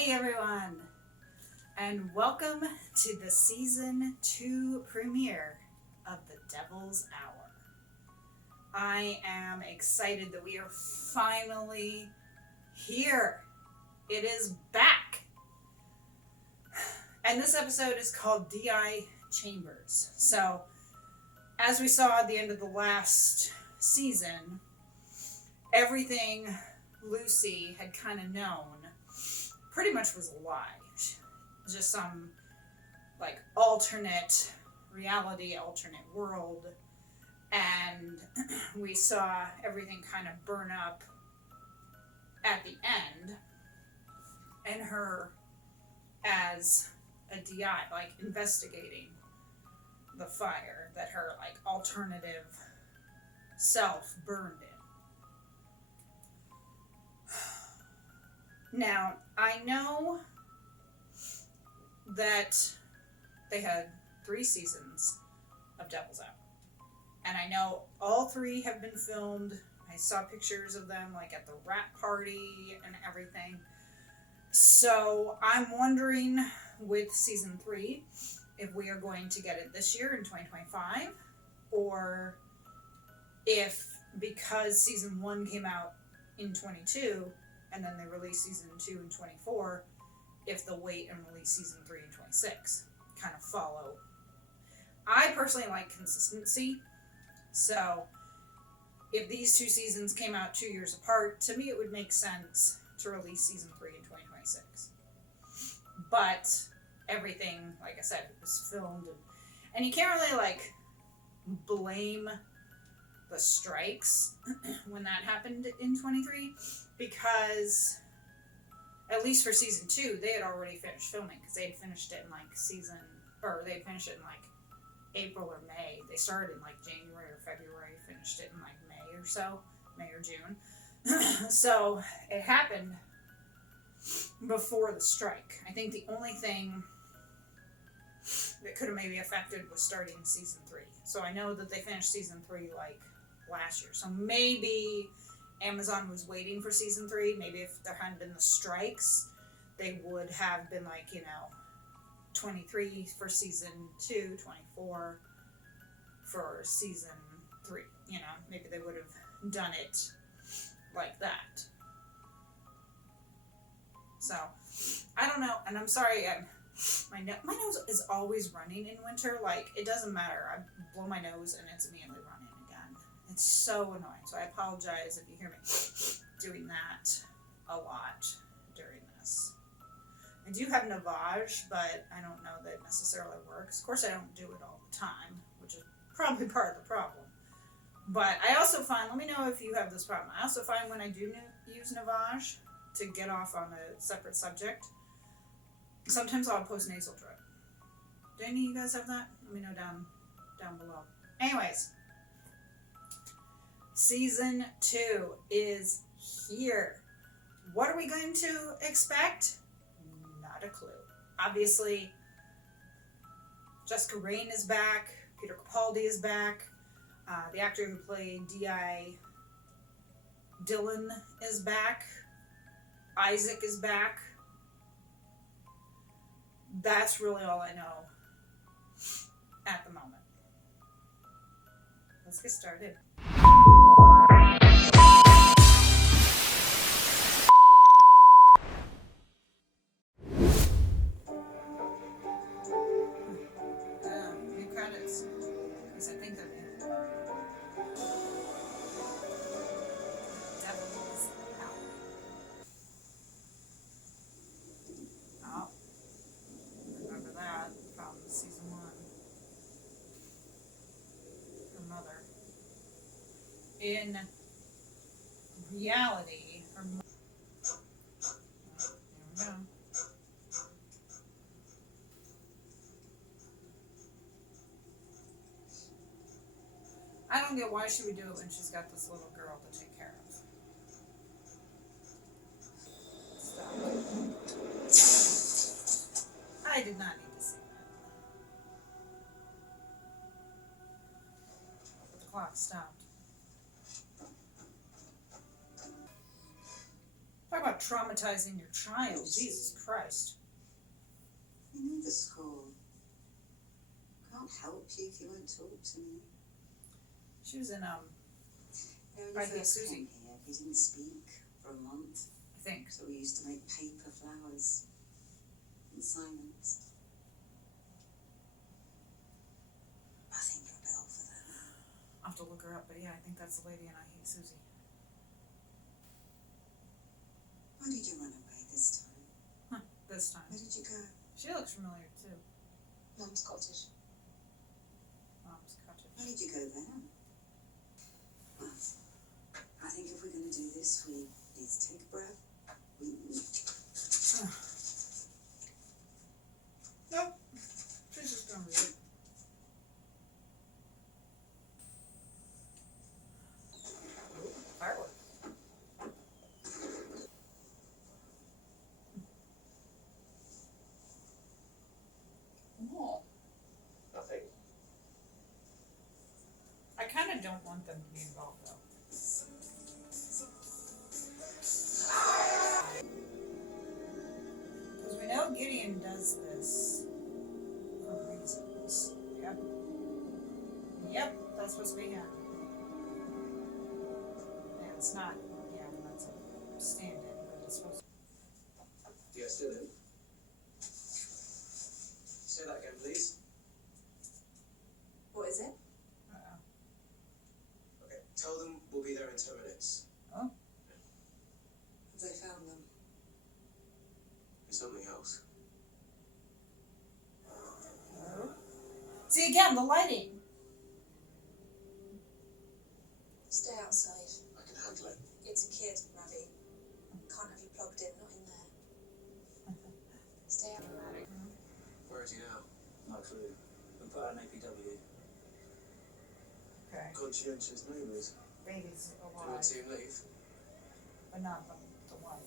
Hey everyone, and welcome to the season 2 premiere of The Devil's Hour. I am excited that we are finally here. It is back. And this episode is called D.I. Chambers. So, as we saw at the end of the last season, everything Lucy had kind of known pretty much was a lie. Just some alternate reality, alternate world. And we saw everything kind of burn up at the end. And her as a DI, investigating the fire that her alternative self burned in. Now, I know that they had 3 seasons of Devil's Hour. And I know all 3 have been filmed. I saw pictures of them at the wrap party and everything. So I'm wondering with season 3 if we are going to get it this year in 2025, or if, because season 1 came out in 22 and then they released season 2 in 24, if they'll wait and release season 3 in 26, kind of follow. I personally like consistency, so if these 2 seasons came out 2 years apart, to me it would make sense to release season 3 in 2026. But everything, like I said, was filmed, and you can't really blame the strikes when that happened in 23, because at least for season 2 they had already finished filming, because they had finished it in they had finished it in April or May. They started in January or February, finished it in May or so, May or June. So it happened before the strike. I think the only thing that could have maybe affected was starting season 3. So I know that they finished season 3 last year. So maybe Amazon was waiting for season 3. Maybe if there hadn't been the strikes, they would have been 23 for season 2, 24 for season 3. Maybe they would have done it like that. So, I don't know, and I'm sorry, my nose is always running in winter. It doesn't matter. I blow my nose and it's immediately running again. It's so annoying. So I apologize if you hear me doing that a lot during this. I do have Navage, but I don't know that it necessarily works. Of course, I don't do it all the time, which is probably part of the problem. But I also find, let me know if you have this problem, I also find when I do use Navage, to get off on a separate subject, sometimes I'll post nasal drip. Do any of you guys have that? Let me know down below. Anyways, season 2 is here. What are we going to expect? Not a clue. Obviously, Jessica Raine is back. Peter Capaldi is back. The actor who played D.I. Dylan is back. Isaac is back. That's really all I know at the moment. Let's get started. New credits. Because I think they're in. Devil's Hour. Oh. Remember that from season 1. Her mother. In reality, her mother. There we go. I don't get why she would do it when she's got this little girl to take care of. Stop. I did not need to see that. But the clock stopped. Talk about traumatizing your child. Jesus Christ. You know the score. Can't help you if you won't talk to me. She was in When By he first Susie. came here, he didn't speak for a month, I think. so we used to make paper flowers in silence. I think you're a bit old for that now. I'll have to look her up, but yeah, I think that's the lady in I Hate Susie. Why did you run away this time? This time. Where did you go? She looks familiar too. Mum's cottage. Mom's cottage. Why did you go there? Well, I think if we're going to do this, we need to take a breath. Nope. She's just gonna read it. Fireworks. What? Nothing. I kind of don't want them to be involved though. Because we know Gideon does this for reasons. Yep. Yep, that's supposed to be him. And it's not, yeah, that's a stand-in, but it's supposed to. Yeah, still in. Say that again, please. What is it? Uh-oh. Okay. Tell them we'll be there in 10 minutes. Have they found them? There's something else. Oh. See, again, the lighting. Stay outside. I can handle it. It's a kid, Ravi. Can't have you plugged in, not in there. Stay out. Where is he now? No clue. Been put out an APW. Okay. Conscientious neighbours. Baby's Do you want alive, to see him leave? but not the wife.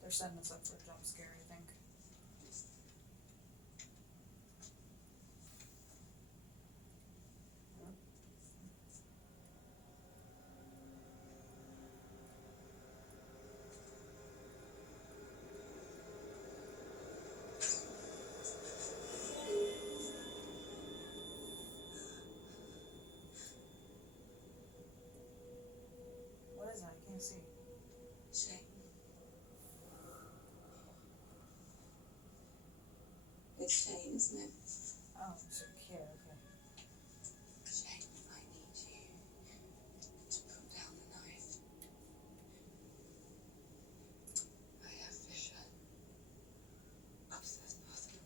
They're setting us up for a jump scare, I think. What is that? I can't see. Shane. It's Shane, isn't it? Oh, it's a kid, okay. Shane, I need you to put down the knife. I have Fisher. Upstairs bathroom.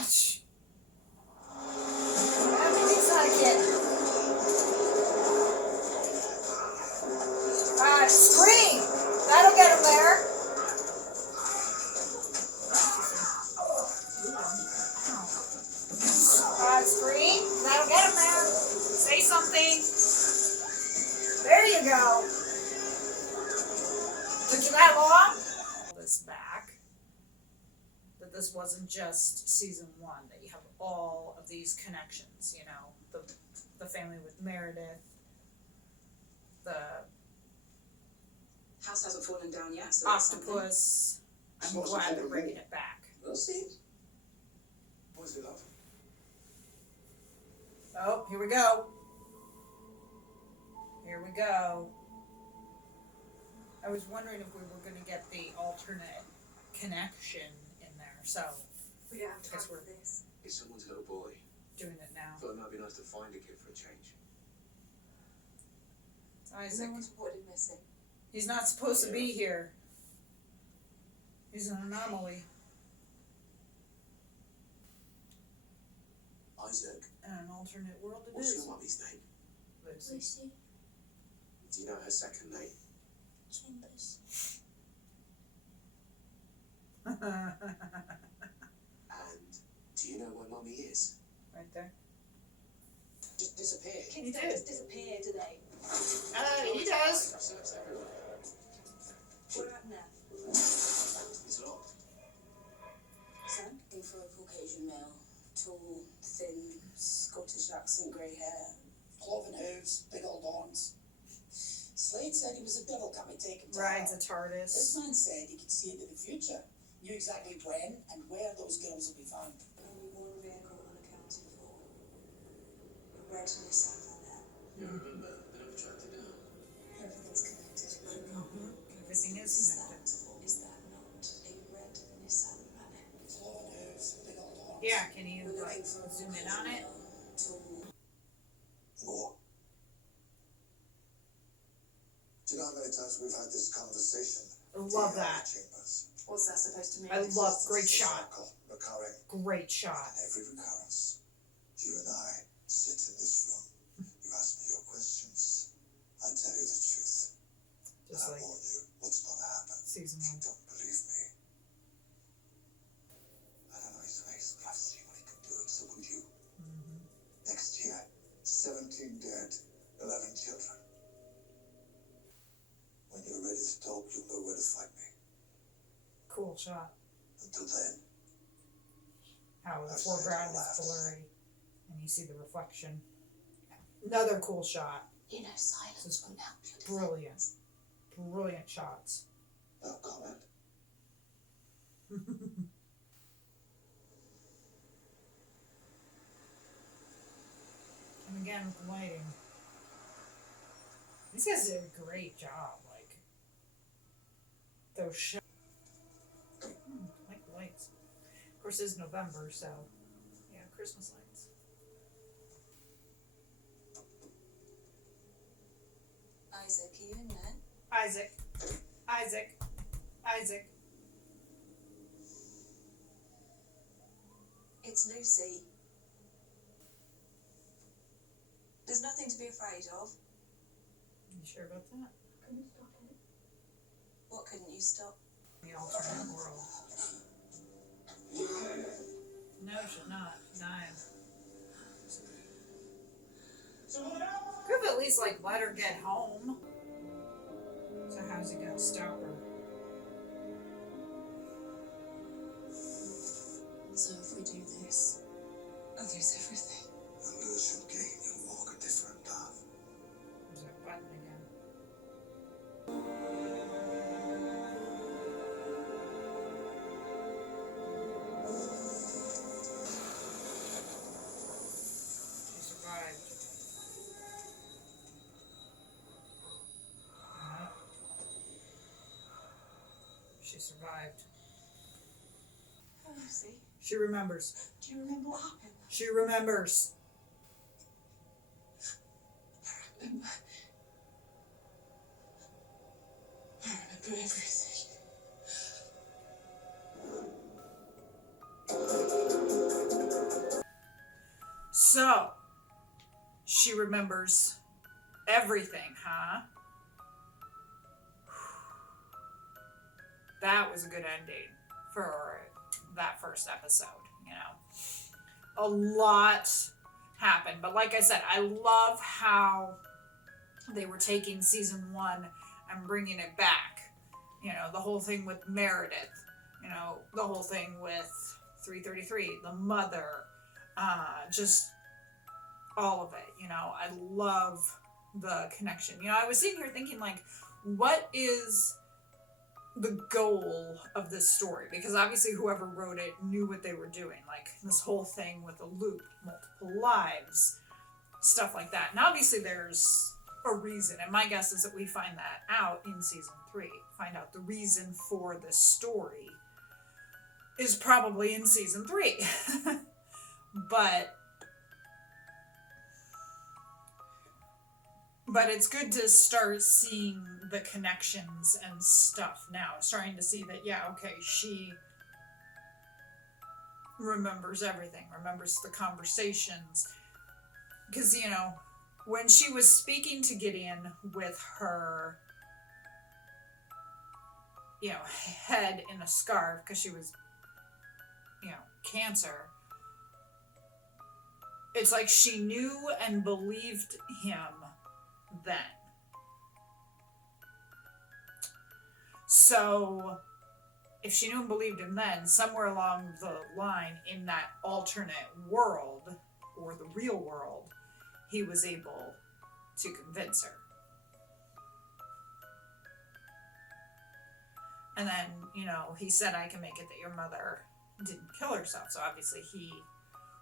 Shh. Everything's not a kid. Scream! That'll get him there. Scream! That'll get him there. Say something. There you go. Took you that long? This back. That this wasn't just season one. That you have all of these connections. You know, the family with Meredith. The House hasn't fallen down yet, so that's something. octopus. I'm glad they're bringing it back. We'll see. Boys we love. Oh, here we go. Here we go. I was wondering if we were going to get the alternate connection in there, so We don't have time Guess for we're- this. He's someone's little boy. doing it now. Thought it might be nice to find a kid for a change. Isaac, No one's reported missing. he's not supposed to be here. He's an anomaly. Isaac. In an alternate world it What's is. your mummy's name? Lucy. Lucy Do you know her second name? Chambers. And do you know where mummy is? Right there. Just disappeared. Kids don't just disappear, do they? He does. Searched everywhere. What happened there? It's locked. Sam, looking for a Caucasian male. Tall, thin, Scottish accent, grey hair. Cloven hooves, big old horns. Slade said he was a devil coming to take him to Rides a hell. This TARDIS. man said he could see into the future, knew exactly when and where those girls will be found. Only one vehicle unaccounted for. A red Nissan Vanette. You remember? They never tracked it down. Everything's connected, but I can't look. Everything is Is connected. that not a red Nissan Vanette? Cloven hooves, big old horns. Yeah, can you We're like looking for a zoom in Caucasian on it? male. Tall. More. Do you know how many times we've had this conversation? I love that. Chambers. What's that supposed to mean? I love great It's a shot. cycle, recurring. Great shot. And every recurrence, you and I sit in this room. You ask me your questions. I tell you the truth. And Just I like warn you what's going to happen. season If you 1. don't believe me. I don't know his face, but I've seen what he can do, and so will you. Next year, 17 dead, 11 children. When you're ready to talk, you'll know where to find me. Cool shot. Until then, How the I've foreground said all I is have to say. blurry and you see the reflection. Another cool shot. You know, silence Just won't help you. Brilliant. Brilliant shots. no comment. And again with the lighting. These guys did a great job. Like those shots. I like the lights. Of course, it's November, so yeah, Christmas lights. Isaac, are you in there? Isaac. Isaac. Isaac. It's Lucy. There's nothing to be afraid of. You sure about that? What couldn't you stop? The alternate world. No, should not. Dying. Could have at least like let her get home. So how's he gonna stop her? So if we do this, I'll lose everything. You'll lose your gain, you'll walk a different path. There's a button again. She survived. She survived. Oh, Lucy, She remembers. do you remember what happened? She remembers. I remember everything. So, she remembers everything, huh? That was a good ending for that first episode, you know. A lot happened, but like I said, I love how they were taking season 1 and bringing it back. You know, the whole thing with Meredith, you know, the whole thing with 333, the mother, just all of it, you know. I love the connection. You know, I was sitting here thinking, like, what is the goal of this story? Because obviously whoever wrote it knew what they were doing, like this whole thing with a loop, multiple lives, stuff like that. And obviously there's a reason, and my guess is that we find that out in season 3. Find out the reason for this story is probably in season 3. But it's good to start seeing the connections and stuff now. Starting to see that, yeah, okay, she remembers everything, remembers the conversations. Because, you know, when she was speaking to Gideon with her, you know, head in a scarf, because she was, you know, cancer, it's like she knew and believed him then. So, if she knew and believed him then, somewhere along the line in that alternate world, or the real world, he was able to convince her. And then, he said, I can make it that your mother didn't kill herself. So obviously he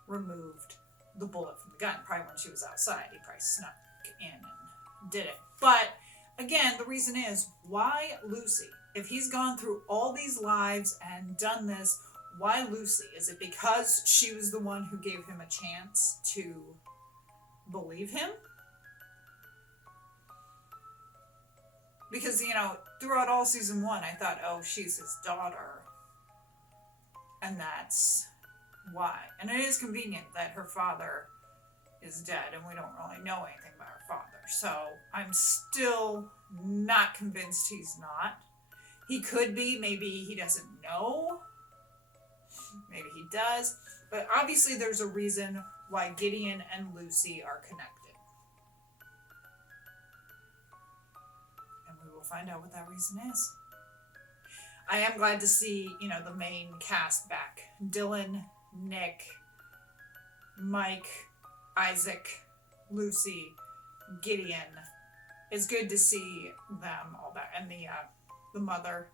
removed the bullet from the gun. Probably when she was outside, he probably snuck in and did it. But again, the reason is, why Lucy? If he's gone through all these lives and done this, why Lucy? Is it because she was the one who gave him a chance to believe him? Because, throughout all season 1, I thought, oh, she's his daughter. And that's why. And it is convenient that her father is dead and we don't really know anything about her father. So I'm still not convinced he's not. He could be. Maybe he doesn't know. Maybe he does. But obviously there's a reason why Gideon and Lucy are connected. And we will find out what that reason is. I am glad to see, the main cast back. Dylan, Nick, Mike, Isaac, Lucy, Gideon. It's good to see them all back. And the mother.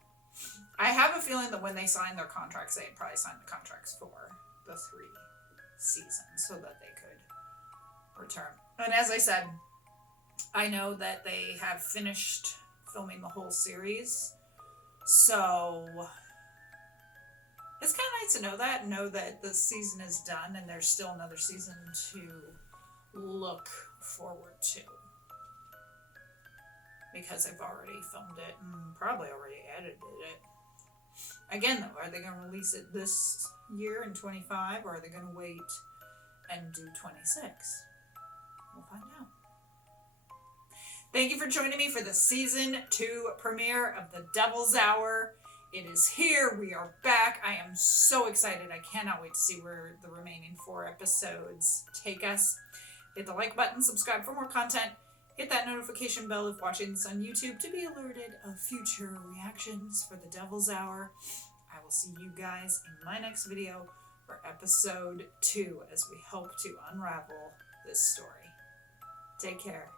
I have a feeling that when they signed their contracts, they had probably signed the contracts for the 3 seasons so that they could return. And as I said, I know that they have finished filming the whole series. So it's kind of nice to know that the season is done and there's still another season to look forward to. Because I've already filmed it and probably already edited it. Again, though, are they going to release it this year in 25, or are they going to wait and do 26? We'll find out. Thank you for joining me for the season 2 premiere of The Devil's Hour. It is here. We are back. I am so excited. I cannot wait to see where the remaining 4 episodes take us. Hit the like button, subscribe for more content. Hit that notification bell if watching this on YouTube to be alerted of future reactions for The Devil's Hour. I will see you guys in my next video for episode 2 as we help to unravel this story. Take care.